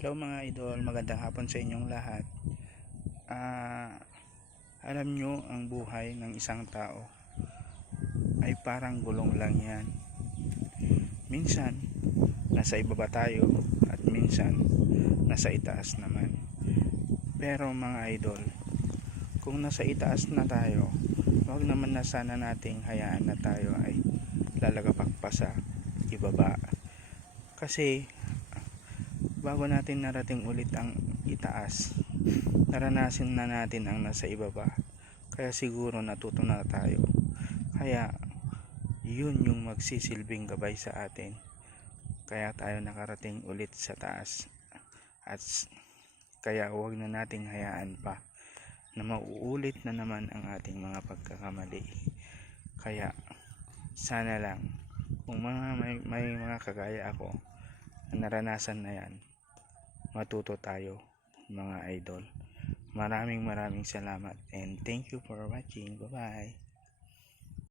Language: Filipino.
Hello mga idol, magandang hapon sa inyong lahat. Alam nyo, ang buhay ng isang tao ay parang gulong lang yan. Minsan, nasa ibaba tayo at minsan, nasa itaas naman. Pero mga idol, kung nasa itaas na tayo, huwag naman na sana nating hayaan na tayo ay lalagapak pa sa ibaba. Kasi, bago natin narating ulit ang itaas, naranasin na natin ang nasa ibaba, kaya siguro natuto na tayo. Kaya yun yung magsisilbing gabay sa atin, kaya tayo nakarating ulit sa taas. At kaya huwag na nating hayaan pa na mauulit na naman ang ating mga pagkakamali. Kaya sana lang kung may mga kagaya ako na naranasan na yan, matuto tayo mga idol. Maraming salamat and thank you for watching. Bye bye.